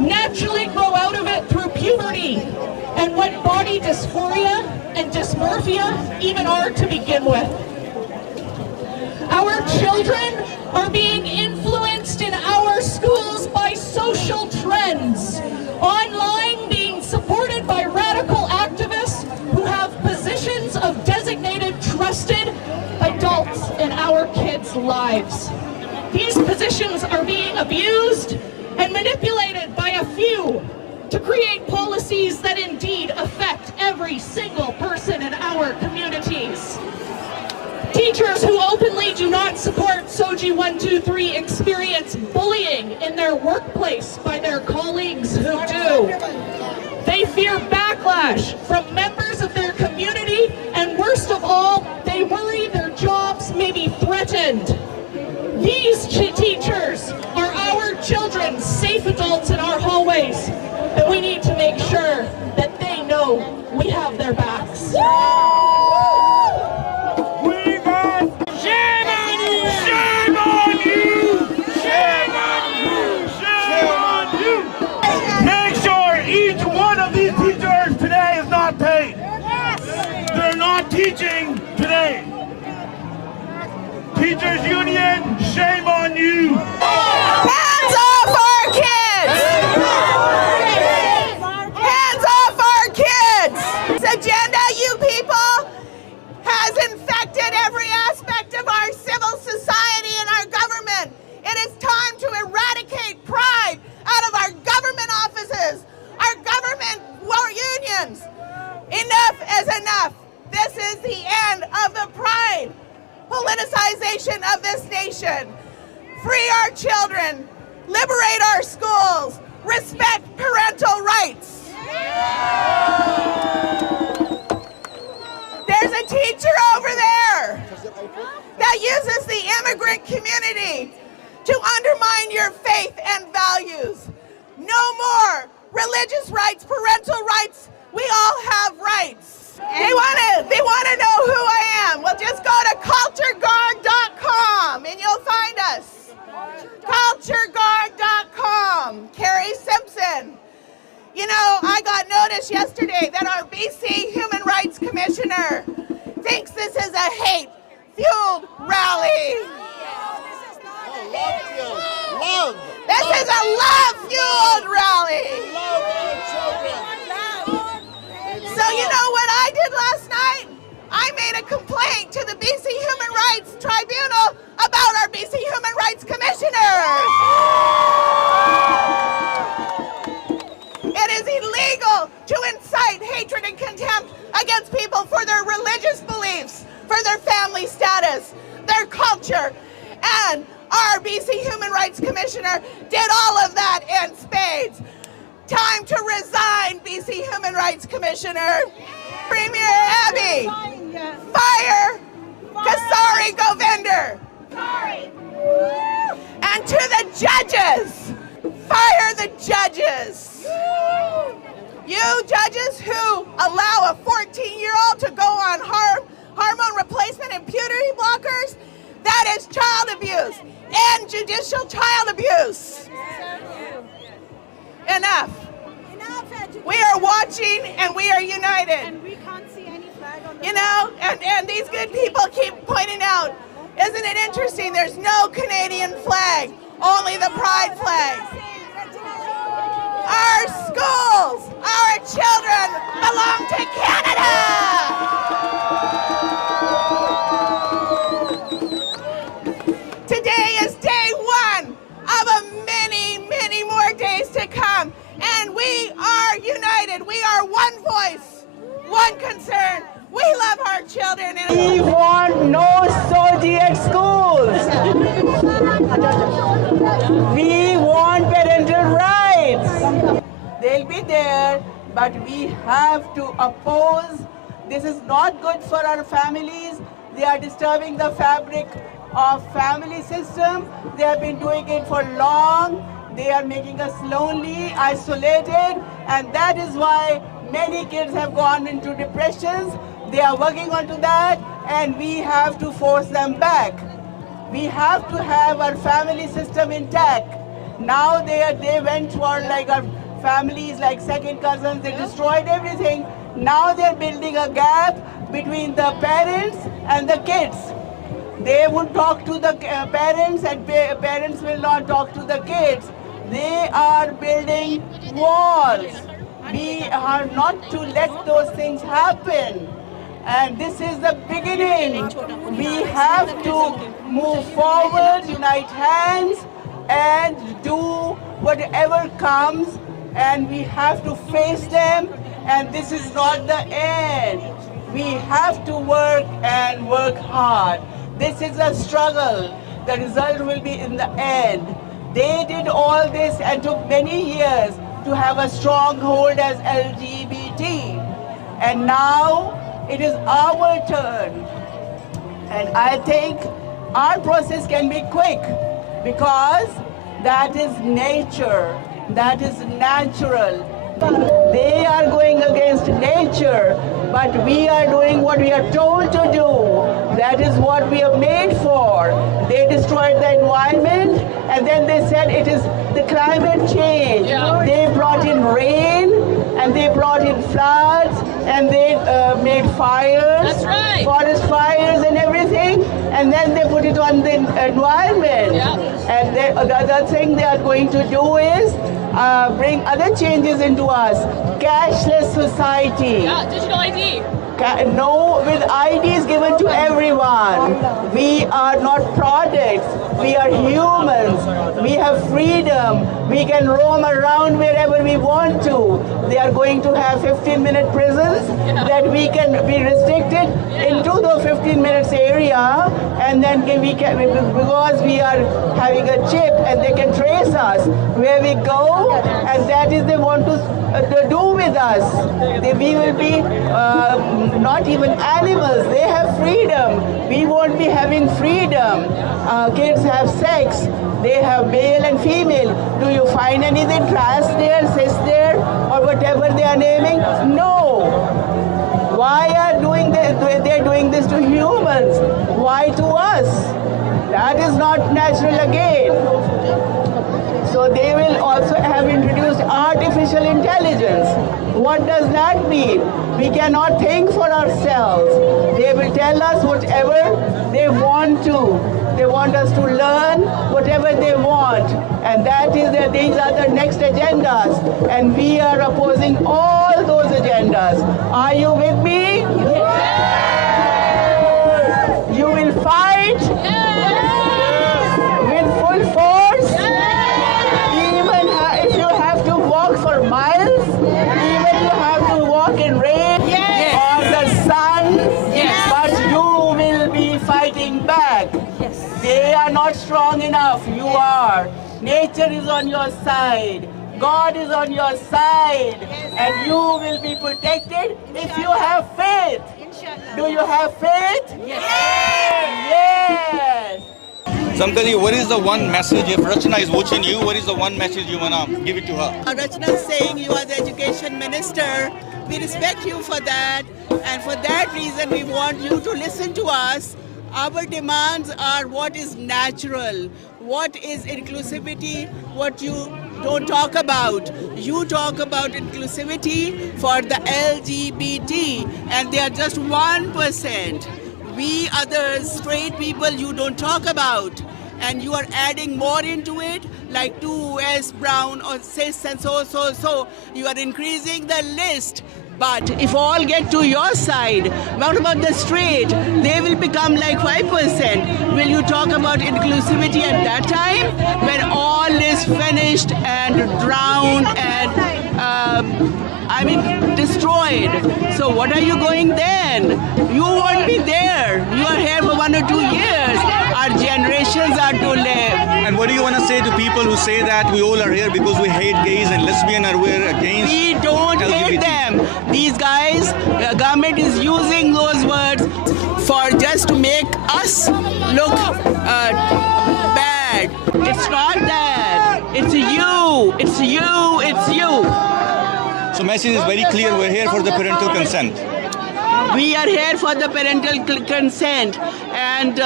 naturally grow out of it through puberty, and what body dysphoria and dysmorphia even are to begin with. Our children are being influenced in our schools by social trends, online being supported by radical activists who have positions of designated trusted adults in our kids' lives. These positions are being abused and manipulated by a few to create policies that indeed affect every single person in our communities. Teachers who openly do not support SOGI 123 experience bullying in their workplace by their colleagues who do. They fear backlash from members of their community, and worst of all, they worry their jobs may be threatened. These teachers are our children, safe adults in our hallways, and we need to make sure that they know we have their backs. Teaching today. Teachers Union, shame on you. Hands off our kids! Hands is enough. This is the end of the pride politicization of this nation. Free our children, liberate our schools, respect parental rights. There's a teacher over there that uses the immigrant community to undermine your faith and values. No more religious rights, parental rights. We all have rights. They want to know who I am. Well, just go to cultureguard.com and you'll find us. Cultureguard.com. Carrie Simpson. You know, I got notice yesterday that our BC Human Rights Commissioner thinks this is a hate-fueled rally. Love. This is a love-fueled rally. So you know what I did last night? I made a complaint to the BC Human Rights Tribunal about our BC Human Rights Commissioner. It is illegal to incite hatred and contempt against people for their religious beliefs, for their family status, their culture, and our BC Human Rights Commissioner did all of that in spades. Time to resign, BC Human Rights Commissioner. Premier Abbey, fire Kasari Govinder. And to the judges, fire the judges. You judges who allow a 14-year-old to go on hormone replacement and puberty blockers, that is child abuse and judicial child abuse. Enough. We are watching and we are united. And we can't see any flag on the You know, and these good people keep pointing out, isn't it interesting? There's no Canadian flag, only the pride flag. Our schools, our children belong to Canada. Today is day one of a many more days to come. And we are united. We are one voice, one concern. We love our children. We want no Soviet schools. We want parental rights. They'll be there, but we have to oppose. This is not good for our families. They are disturbing the fabric of family system. They have been doing it for long. They are making us lonely, isolated, and that is why many kids have gone into depressions. They are working onto that, and we have to force them back. We have to have our family system intact. Now they went for like our families, like second cousins, they destroyed everything. Now they're building a gap between the parents and the kids. They would talk to the parents and parents will not talk to the kids. They are building walls. We are not to let those things happen. And this is the beginning. We have to move forward, unite hands, and do whatever comes. And we have to face them. And this is not the end. We have to work and work hard. This is a struggle. The result will be in the end. They did all this and took many years to have a stronghold as LGBT. And now it is our turn. And I think our process can be quick because that is nature, that is natural. They are going against nature, but we are doing what we are told to do. That is what we are made for. They destroyed the environment, and then they said it is the climate change. Yeah. They brought in rain, and they brought in floods, and they made fires, that's right, forest fires and everything, and then they put it on the environment. Yeah. And the other thing they are going to do is bring other changes into us. Cashless society. Yeah, digital ID. No, with IDs given to everyone. We are not products. We are humans. We have freedom. We can roam around wherever we want to. They are going to have 15-minute prisons that we can be restricted into the 15 minutes area, and then we can, because we are having a chip and they can trace us where we go, and that is they want to do with us. We will be not even animals. They have freedom. We won't be having freedom. Kids have sex. They have male and female. Do you find anything trans there, cis there, or whatever they are naming? No. Why are they doing this to humans? Why to us? That is not natural again. So they will also have introduced artificial intelligence. What does that mean? We cannot think for ourselves. They will tell us whatever they want to. They want us to learn whatever they want. And that is that these are the next agendas. And we are opposing all those agendas. Are you with me? Yes. You will fight? Yes. With full force? Even if you have to walk for miles? Even you have to walk in rain or the sun? But you will be fighting back. They are not strong enough. You are. Nature is on your side. God is on your side. And you will be protected if you have faith. Do you have faith? Yes. Yes. Samkaji, what is the one message, if Rachna is watching you, what is the one message you want to give it to her? Rachna is saying you are the education minister. We respect you for that. And for that reason, we want you to listen to us. Our demands are what is natural, what is inclusivity, what you don't talk about. You talk about inclusivity for the LGBT, and they are just 1%. We others, straight people, you don't talk about. And you are adding more into it, like 2S, brown, or cis, and so. You are increasing the list. But if all get to your side, what about the straight? They will become like 5%. Will you talk about inclusivity at that time? When all is finished and drowned and, destroyed. So what are you going then? You won't be there. You are here for 1 or 2 years. Our generations are to live. And what do you want to say to people who say that we all are here because we hate gays and lesbians and we're against We don't LGBT? hate them. These guys, the government is using those words for just to make us look bad. It's not that. It's you. It's you. It's you. So message is very clear. We're here for the parental consent. We are here for the parental consent and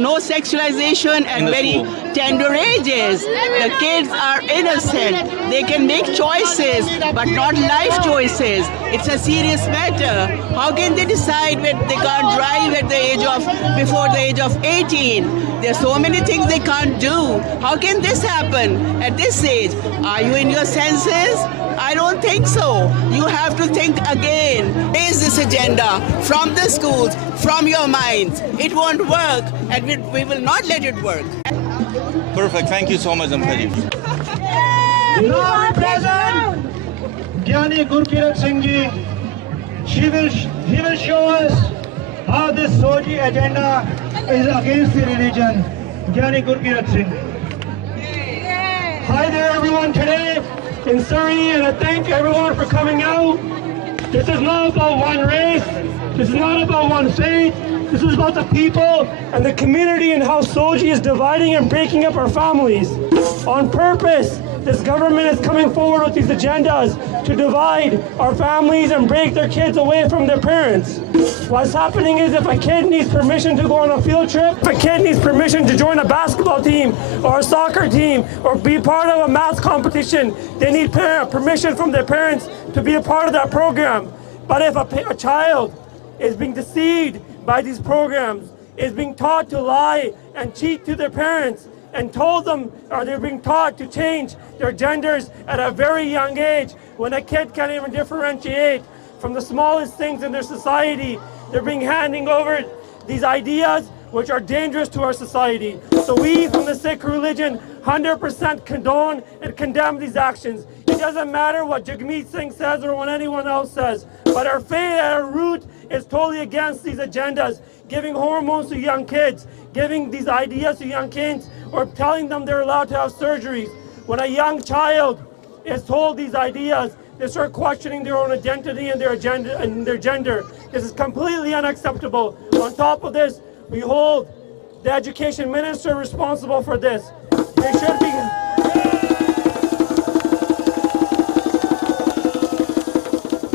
no sexualization at very tender ages. The kids are innocent. They can make choices, but not life choices. It's a serious matter. How can they decide when they can't drive at the age of, before the age of 18? There's so many things they can't do. How can this happen at this age? Are you in your senses? I don't think so. You have to think again. Raise this agenda from the schools, from your minds. It won't work, and we will not let it work. Perfect. Thank you so much, Amkaji. Now present, Gyani Gurkirat Singh ji. He will show us how this Soji agenda is against the religion. Gyani Gurkirat Singh. Hi there, everyone. Today in Surrey, and I thank everyone for coming out. This is not about one race. This is not about one faith. This is about the people and the community and how Soji is dividing and breaking up our families. On purpose, this government is coming forward with these agendas to divide our families and break their kids away from their parents. What's happening is if a kid needs permission to go on a field trip, if a kid needs permission to join a basketball team or a soccer team or be part of a math competition, they need permission from their parents to be a part of that program. But if a child is being deceived by these programs, is being taught to lie and cheat to their parents, and told them, or they're being taught to change their genders at a very young age, when a kid can't even differentiate from the smallest things in their society. They're being handing over these ideas which are dangerous to our society. So we from the Sikh religion 100% condone and condemn these actions. It doesn't matter what Jagmeet Singh says or what anyone else says, but our faith at our root is totally against these agendas, giving hormones to young kids, giving these ideas to young kids, or telling them they're allowed to have surgeries. When a young child is told these ideas, they start questioning their own identity and their agenda and their gender. This is completely unacceptable. On top of this, we hold the education minister responsible for this. They should be.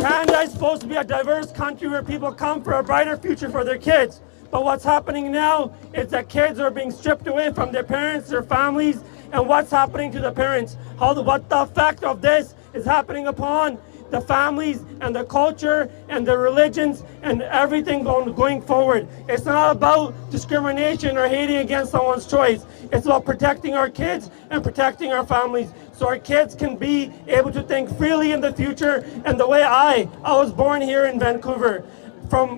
Canada is supposed to be a diverse country where people come for a brighter future for their kids. But what's happening now is that kids are being stripped away from their parents, their families, and what's happening to the parents. What the effect of this is happening upon the families and the culture and the religions and everything going forward. It's not about discrimination or hating against someone's choice. It's about protecting our kids and protecting our families so our kids can be able to think freely in the future. And the way I was born here in Vancouver.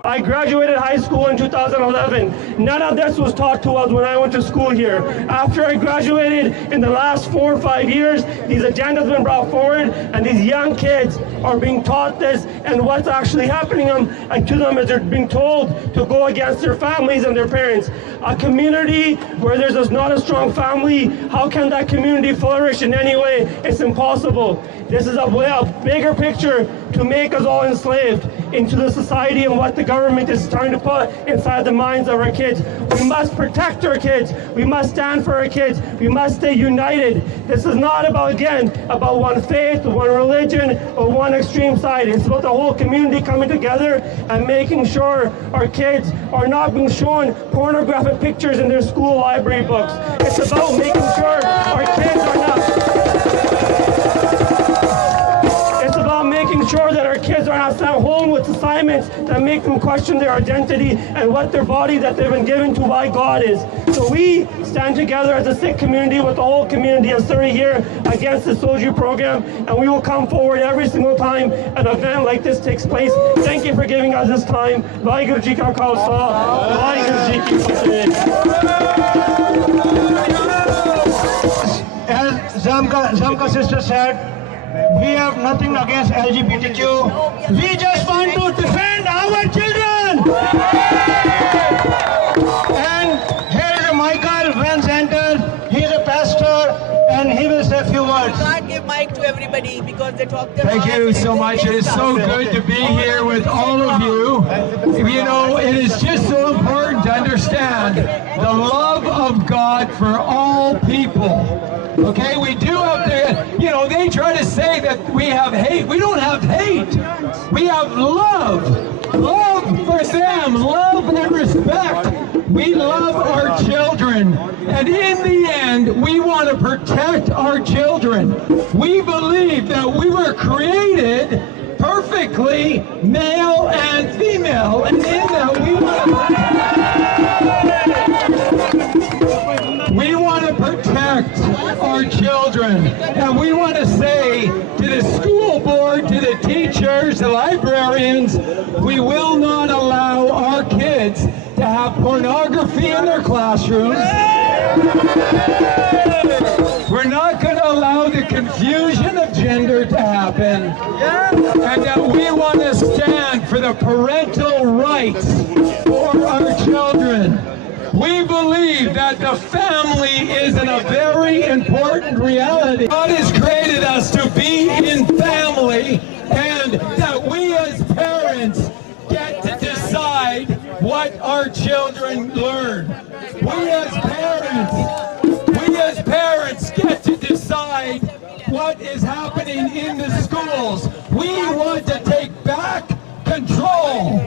I graduated high school in 2011. None of this was taught to us when I went to school here. After I graduated, in the last 4 or 5 years, these agendas have been brought forward, and these young kids are being taught this, and what's actually happening to them is they're being told to go against their families and their parents. A community where there's not a strong family, how can that community flourish in any way? It's impossible. This is a bigger picture to make us all enslaved into the society and what the government is trying to put inside the minds of our kids. We must protect our kids. We must stand for our kids. We must stay united. This is not about one faith, one religion, or one extreme side. It's about the whole community coming together and making sure our kids are not being shown pornographic pictures in their school library books. It's about making sure our kids are not. It's about making sure that our kids are not sent home with assignments that make them question their identity and what their body that they've been given to by God is. So we stand together as a Sikh community with the whole community of Surrey here against the Soju program, and we will come forward every single time an event like this takes place. Thank you for giving us this time. Vaheguru Ji Ka Khalsa, Vaheguru Ji Ki Fateh. As Zamka sister said, we have nothing against LGBTQ. We just want to defend our children. And here is Michael Van Zanter. He is a pastor and he will say a few words. I can't give mic to everybody because they talk their Thank you so much. It is so good to be here with all of you. You know, it is just so important to understand the love of God for all people. Okay, we do have to, you know, they try to say that we have hate. We don't have hate. We have love. Love for them. Love and respect. We love our children. And in the end, we want to protect our children. We believe that we were created perfectly male and female. And in that we want to protect our children. And we want to say to the school board, to the teachers, the librarians, we will not allow our kids to have pornography in their classrooms. We're not going to allow the confusion of gender to happen. And that we want to stand for the parental rights for our children. We believe that the family is a very important reality. God has created us to be in family, and that we as parents get to decide what our children learn. We as parents get to decide what is happening in the schools. We want to take back control.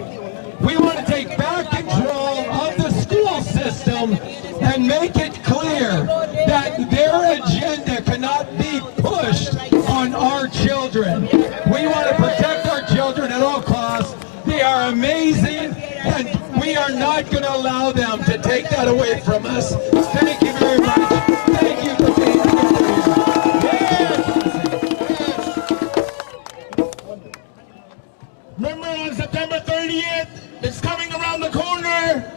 We want to take back control of the school system and make it clear that their agenda cannot be pushed on our children. We want to protect our children at all costs. They are amazing, and we are not going to allow them to take that away from us. Thank you very much. Thank you for being here. Remember on September 30th, it's coming around the corner.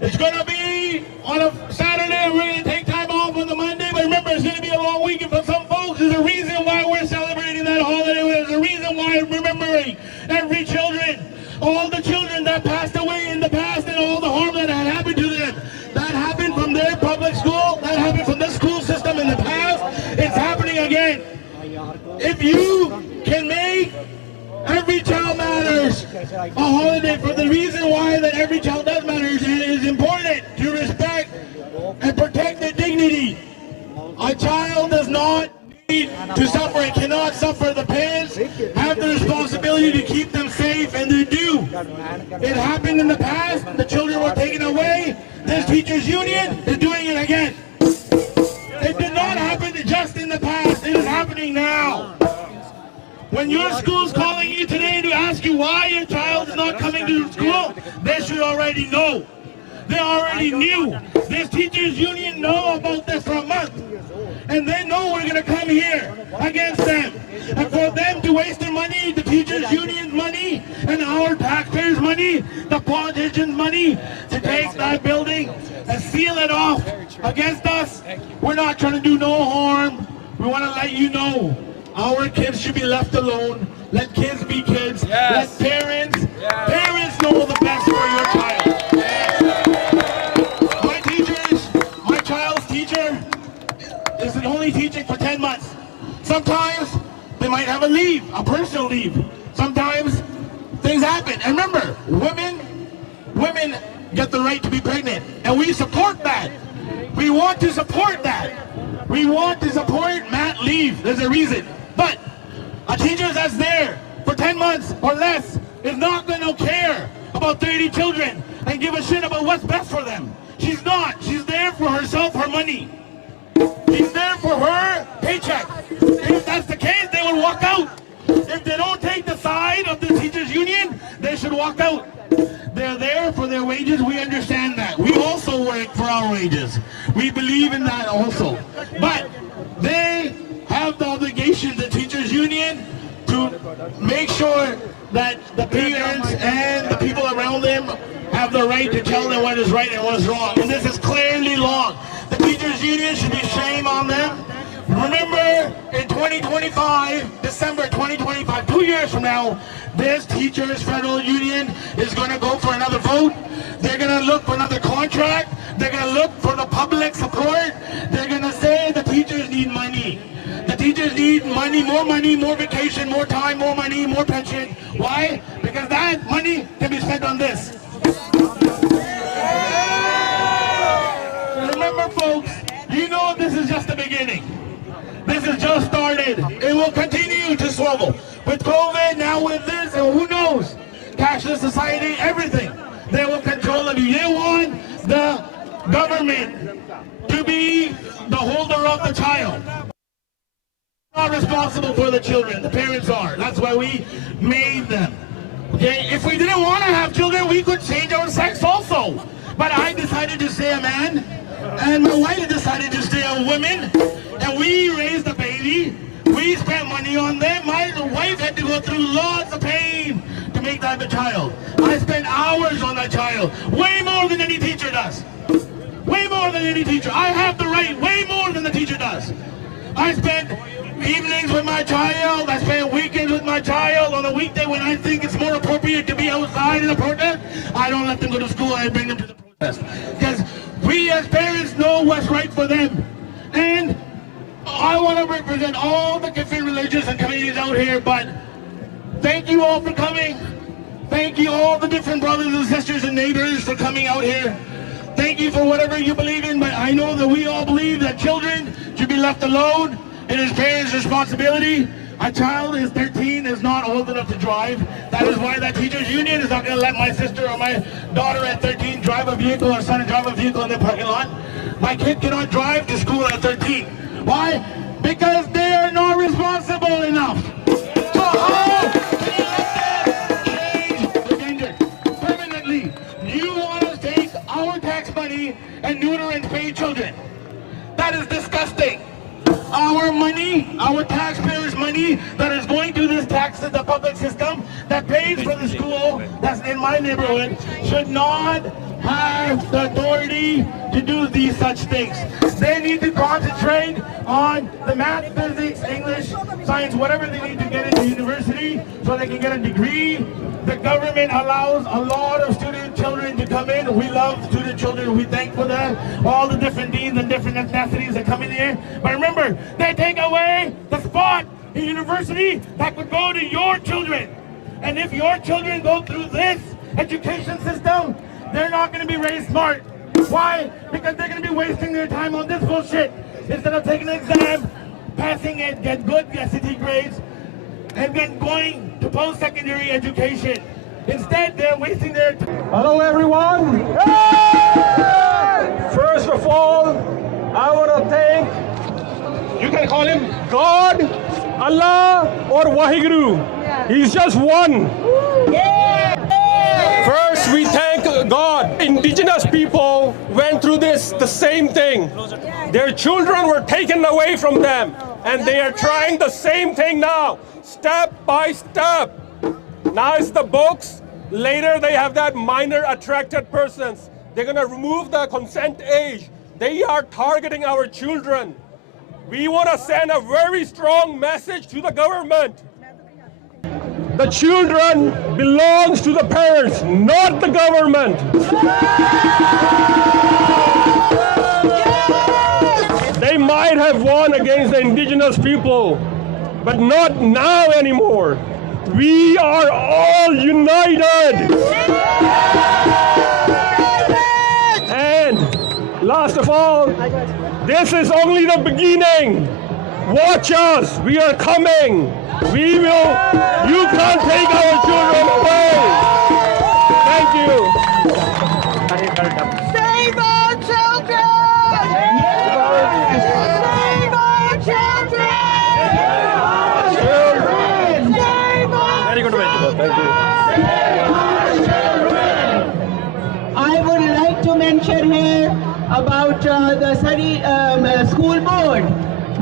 It's going to be on a Saturday. We're going to take time off on the Monday. But remember, it's going to be a long weekend for some folks. There's a reason why we're celebrating that holiday. There's a reason why we're remembering every children, all the children that passed away in the past and all the harm that had happened to them. That happened from their public school. That happened from the school system in the past. It's happening again. If you can make Every Child Matters a holiday for the reason why that every child does matter, and it is important to respect and protect their dignity. A child does not need to suffer and cannot suffer. The parents have the responsibility to keep them safe, and they do. It happened in the past. The children were taken away. This teachers union is doing it again. It did not happen just in the past. It is happening now. When your school's calling you today to ask you why your child is not coming to school, they should already know. They already knew. This teachers union know about this for a month. And they know we're going to come here against them. And for them to waste their money, the teachers union's money, and our taxpayers' money, the politicians' money, to take that building and seal it off against us, we're not trying to do no harm. We want to let you know. Our kids should be left alone. Let kids be kids. Let parents know the best for your child. My teachers, my child's teacher is only teaching for 10 months. Sometimes they might have a leave, a personal leave. Sometimes things happen. And remember, women get the right to be pregnant. And we support that. We want to support that. We want to support mat leave. There's a reason. But a teacher that's there for 10 months or less is not going to care about 30 children and give a shit about what's best for them. She's not. She's there for herself, her money. She's there for her paycheck. If that's the case, they will walk out. If they don't take the side of the teachers union, they should walk out. They're there for their wages. We understand that. We also work for our wages. We believe in that also. But they have the obligation, the teachers union, to make sure that the parents and the people around them have the right to tell them what is right and what is wrong. And this is clearly wrong. The teachers union should be shame on them. Remember, in 2025, December 2025, 2 years from now, this teachers federal union is going to go for another vote. They're going to look for another contract. They're going to look for the public support. They're going to say the teachers need money. The teachers need money, more vacation, more time, more money, more pension. Why? Because that money can be spent on this. Remember, folks, you know this is just the beginning. This has just started. It will continue to struggle. With COVID, now with this, and who knows? Cashless society, everything. They will control of you. They want the government to be the holder of the child. Not responsible for the children. The parents are. That's why we made them. Okay? If we didn't want to have children, we could change our sex also. But I decided to stay a man, and my wife decided to stay a woman, and we raised a baby. We spent money on them. My wife had to go through lots of pain to make that a child. I spent hours on that child, way more than any teacher does. Way more than any teacher. I have the right, way more than the teacher does. I spent evenings with my child. I spend weekends with my child. On a weekday when I think it's more appropriate to be outside in a protest, I don't let them go to school. I bring them to the protest. Because we as parents know what's right for them. And I want to represent all the different religions and communities out here, but thank you all for coming. Thank you all the different brothers and sisters and neighbors for coming out here. Thank you for whatever you believe in, but I know that we all believe that children should be left alone. It is parents' responsibility. A child is 13, is not old enough to drive. That is why that teachers union is not going to let my sister or my daughter at 13 drive a vehicle or son drive a vehicle in their parking lot. My kid cannot drive to school at 13. Why? Because they are not responsible enough. So how can you let them change the gender permanently? You want to take our tax money and neuter and pay children. That is disgusting. Our money, our taxpayers' money that is going to this tax, the public system, that pays for the school that's in my neighborhood should not have the authority to do these such things. They need to concentrate on the math, physics, English, science, whatever they need to get into university so they can get a degree. The government allows a lot of student children to come in. We love student children. We thank for that. All the different deans and different ethnicities that come in here. But remember, they take away the spot in university that could go to your children. And if your children go through this education system, they're not going to be raised smart. Why? Because they're going to be wasting their time on this bullshit. Instead of taking an exam, passing it, get good SAT grades, and then going to post-secondary education. Instead, they're wasting their time. Hello everyone. First of all, I want to thank, you can call him God, Allah, or Waheguru. He's just one. First, we thank God. Indigenous people went through the same thing. Their children were taken away from them, and they are trying the same thing now, step by step. Now it's the books. Later, they have that minor attracted persons. They're going to remove the consent age. They are targeting our children. We want to send a very strong message to the government. The children belongs to the parents, not the government. They might have won against the indigenous people, but not now anymore. We are all united. And last of all, this is only the beginning. Watch us, we are coming. We will, you can't take our children away. Thank you. Save our children! Save our children! Save our Very good, thank you. I would like to mention here about the Surrey school board.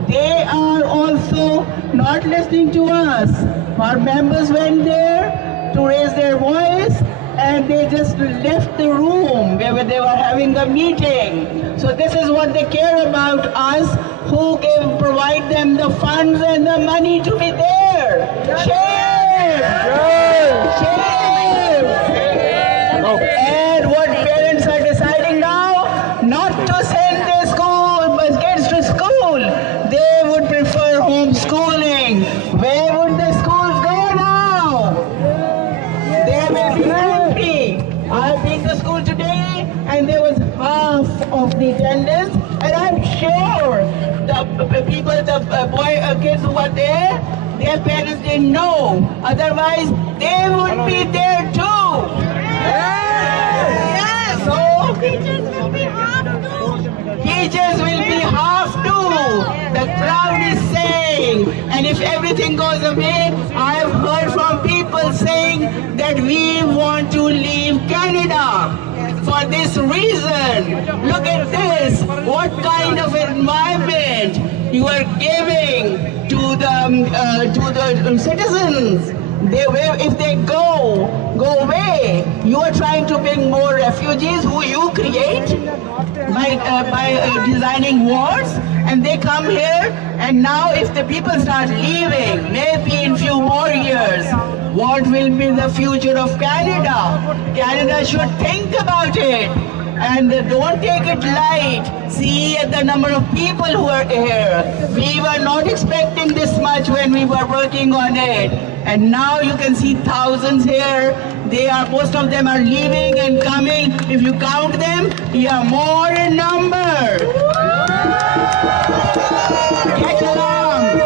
They are also not listening to us. Our members went there to raise their voice and they just left the room where they were having a meeting. So this is what they care about us, who provide them the funds and the money to be there. Shame! Shame! And what parents are deciding now, not to send their kids to school. They would prefer homeschooling. Where would the schools go now? They will be empty. I've been to school today and there was half of the attendance, and I'm sure the people, the kids who were there, their parents didn't know. Otherwise, they would be there too. Yes. So teachers will be half too. Teachers will be half too. The crowd is saying, and if everything goes away, I've heard from people saying that we want to leave Canada. For this reason, look at this. What kind of environment you are giving to the citizens? If they go away, you are trying to bring more refugees who you create by designing wars, and they come here, and now if the people start leaving, maybe in few more years, what will be the future of Canada? Canada should think about it. And don't take it light. See the number of people who are here. We were not expecting this much when we were working on it. And now you can see thousands here. Most of them are leaving and coming. If you count them, you are more in number. Get along.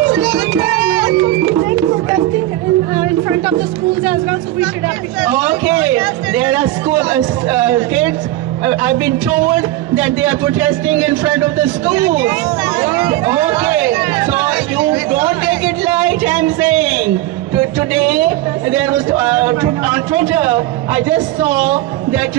Protesting in front of the schools as well, so we should have to... Okay, there are school kids. I've been told that they are protesting in front of the schools. Okay, so you don't take it light, I'm saying. Today, there was on Twitter, I just saw that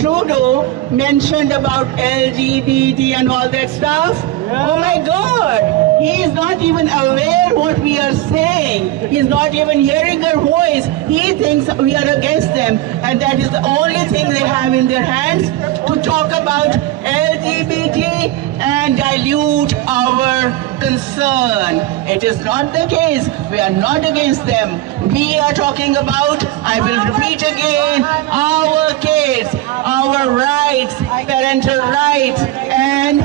Trudeau mentioned about LGBT and all that stuff. Oh my God, He is not even aware what we are saying. He is not even hearing our voice. He thinks we are against them, and that is the only thing they have in their hands to talk about LGBT and dilute our concern. It is not the case. We are not against them. We are talking about, I will repeat again, our kids, our rights, parental rights, and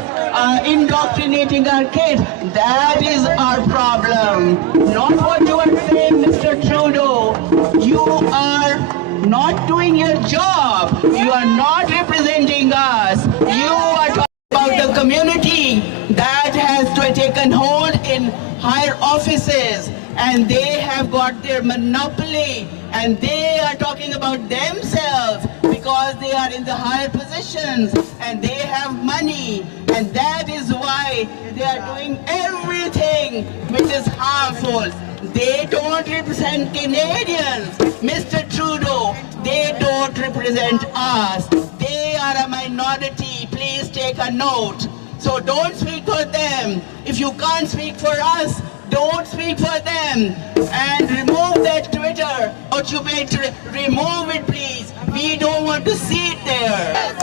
indoctrinating our kids. That is our problem. Not what you are saying, Mr. Trudeau. You are not doing your job. You are not representing us. You are talking about the community that has taken hold in higher offices, and they have got their monopoly, and they are talking about themselves because they are in the higher positions and they have money, and that is why they are doing everything which is harmful. They don't represent Canadians, Mr. Trudeau. They don't represent us. They are a minority. Please take a note. So don't speak for them. If you can't speak for us, don't speak for them. And remove that Twitter. But you better remove it, please. We don't want to see it there.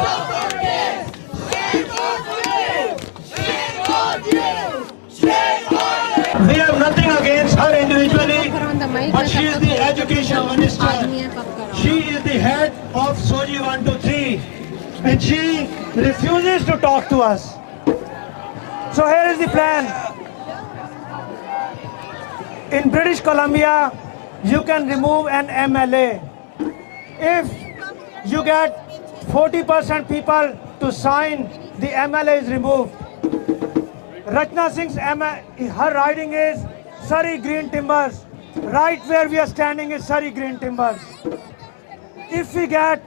We have nothing against her individually, but she is the education minister. She is the head of Soji 123, and she refuses to talk to us. So here is the plan. In British Columbia, you can remove an MLA. If you get 40% people to sign, the MLA is removed. Rachna Singh's her riding is Surrey Green Timbers. Right where we are standing is Surrey Green Timbers. If we get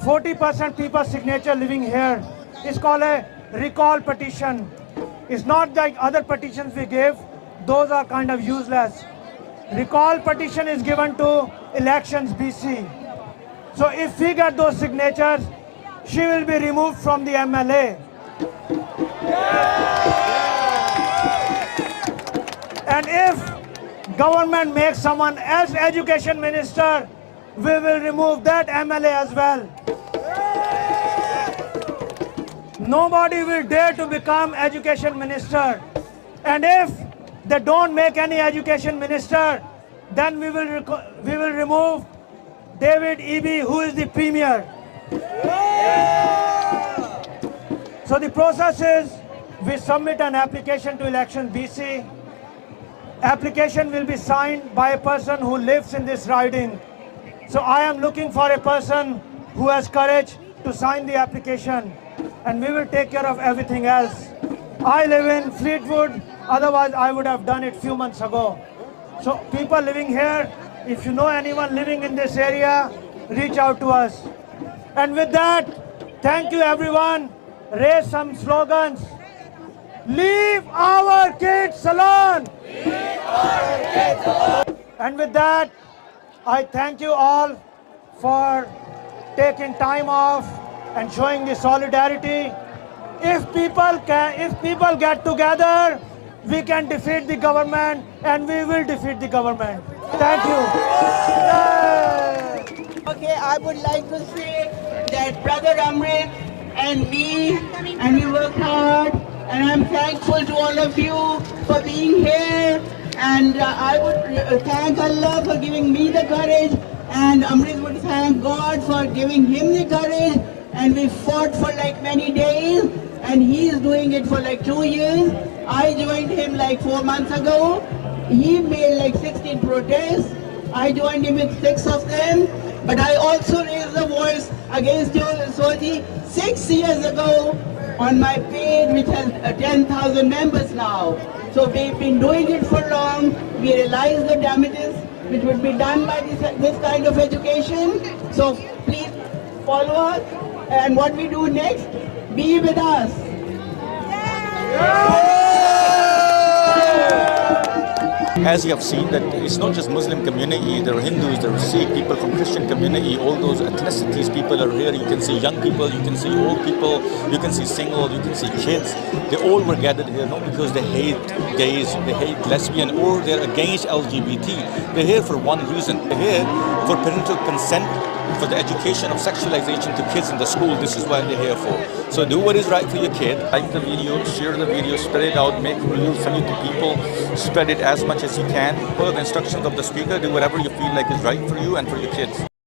40% people signature living here, it's called a recall petition. It's not like other petitions we gave. Those are kind of useless. Recall petition is given to elections BC. So if we get those signatures, she will be removed from the MLA. And if government makes someone else education minister, we will remove that MLA as well. Nobody will dare to become education minister. And if they don't make any education minister, then we will remove David Eby, who is the premier. So the process is, we submit an application to Election BC. Application will be signed by a person who lives in this riding. So I am looking for a person who has courage to sign the application, and we will take care of everything else. I live in Fleetwood, otherwise I would have done it few months ago. So people living here, if you know anyone living in this area, reach out to us. And with that, thank you everyone. Raise some slogans. Leave our kids alone. Leave our kids alone. And with that, I thank you all for taking time off and showing the solidarity. If people get together, we can defeat the government, and we will defeat the government. Thank you. Okay, I would like to say that Brother Amrit and me, and we work hard, and I'm thankful to all of you for being here. And I would thank Allah for giving me the courage, and Amrit would thank God for giving him the courage. And we fought for like many days, and he is doing it for like 2 years. I joined him like 4 months ago. He made like 16 protests. I joined him with 6 of them. But I also raised the voice against Soji 6 years ago on my page, which has 10,000 members now. So we've been doing it for long. We realize the damages which would be done by this kind of education. So please follow us. And what we do next, be with us. As you have seen, that it's not just Muslim community, there are Hindus, there are Sikh people from Christian community, all those ethnicities people are here. You can see young people, you can see old people, you can see single, you can see kids. They all were gathered here, not because they hate gays, they hate lesbian, or they're against LGBT. They're here for one reason. They're here for parental consent, for the education of sexualization to kids in the school. This is what they're here for. So do what is right for your kid. Like the video, share the video, spread it out, make reels, send it to people, spread it as much as you can. Follow the instructions of the speaker, do whatever you feel like is right for you and for your kids.